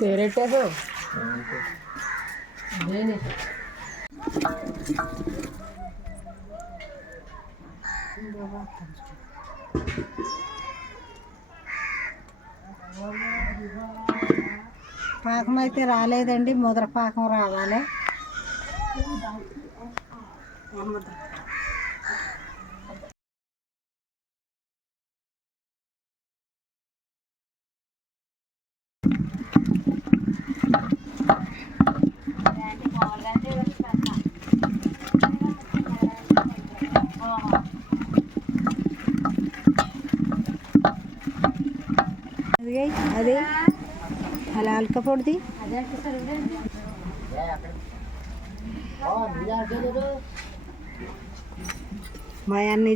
పేరెట్టారు పాకం అయితే రాలేదండి, ముద్ర పాకం రావాలి. అదే అలా అలకపోడిది మా అన్ని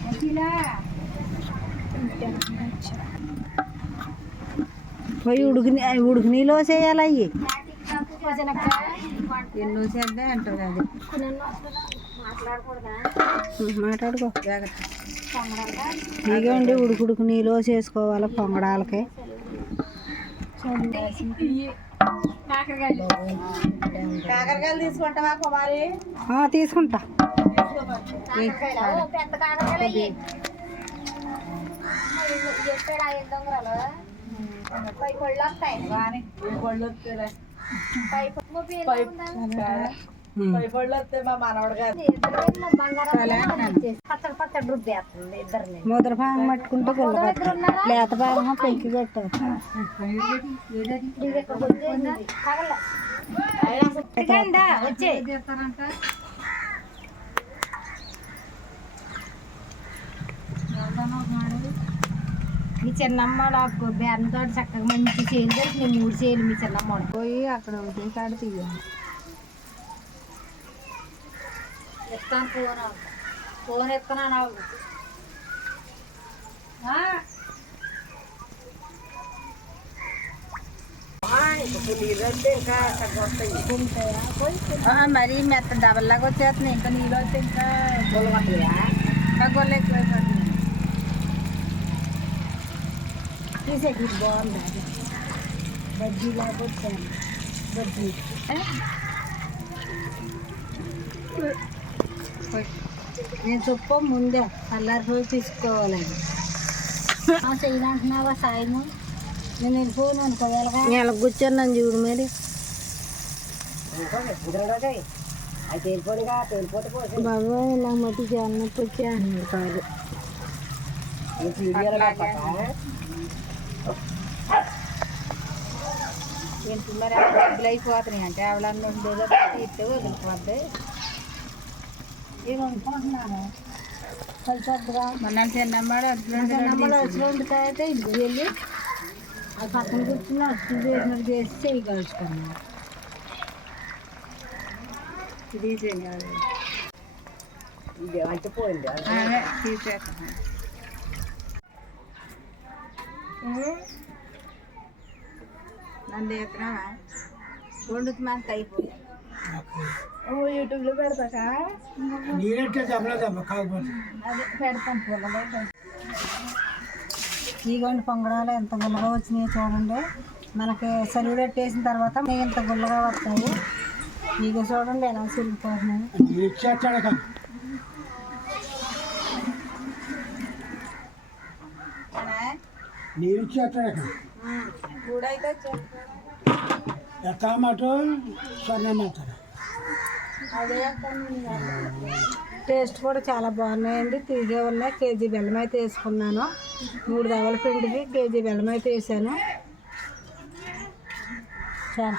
పోయి ఉడుకు నీళ్ళు చేయాలి. అవి ఎన్నో చేద్దా అంటారు అది. మాట్లాడుకో జాగ్రత్త. ఇదిగోండి ఉడుకు నీళ్ళు చేసుకోవాలి పొంగడాలకి. కాకరకాయలు తీసుకుంటావా కుమారి? తీసుకుంటా. ముద్ర భాగం పట్టుకుంటే లేత భాగం పెంకి పెట్టారు. మీ చిన్నమ్మ నాకు బేరంతో చక్కగా మంచి చేలు కలిసి నేను 3 చేలు మీ చిన్నమ్మ పోయి అక్కడ కాడ తీయాలి. ఎత్తాను ఫోన్ ఎత్తున్నాను. మరి మెత్త డబల్లాగా వచ్చేస్తున్నాయి. ఇంకా నీళ్ళు వస్తే ఇంకా గొల్ల ఎక్కువ తీసేకి బాగుంది. బజ్జీ లాగా బజ్జీ నేను చెప్పు ముందే అల్లారి రోజు తీసుకోవాలని చేయనంటున్నావా సాయము? నేను వెళ్ళిపోను అనుకోవాలిగా. ఇలా కూర్చొని చూడు మరి. బాబాయ్ ఇలా మట్టి జానప్పుడు వచ్చేస్తున్నాడు కాదు. ఏంటి మరి డబ్బులు అయిపోతున్నాయి అంటే ఆవిడన్నా ఉండేదో తీస్తే వదిలిపోద్ది. ఏమనుకుంటున్నాను కలిసొద్దుగా మన చిన్నమ్మాడు వచ్చిన అయితే ఇంటికి వెళ్ళి అది పక్కన కూర్చుని అచ్చు చేసినట్టు చేసి చెయ్యి కలుసుకున్నాను. ఇది పోయింది తీసేస్తాను. నన్ను ఎత్తున్నావా వండుతు మనకు అయిపోయి యూట్యూబ్లో పెడతాక అదే పెడతాను. పుల్లగా ఇగోండి పొంగడాలు ఎంత గుల్లగా వచ్చినాయో చూడండి. మనకి సరువు పెట్టేసిన తర్వాత ఇంత గుల్లగా వస్తాయి. ఇక చూడండి ఎలా సిరిగిపోతున్నాయి. కూడైతే టమాటో అదే టేస్ట్ కూడా చాలా బాగున్నాయండి. తీగే ఉన్నాయి. కేజీ బెల్లం అయితే వేసుకున్నాను. 3 దవల పిండికి కేజీ బెల్లం అయితే వేసాను. చాలా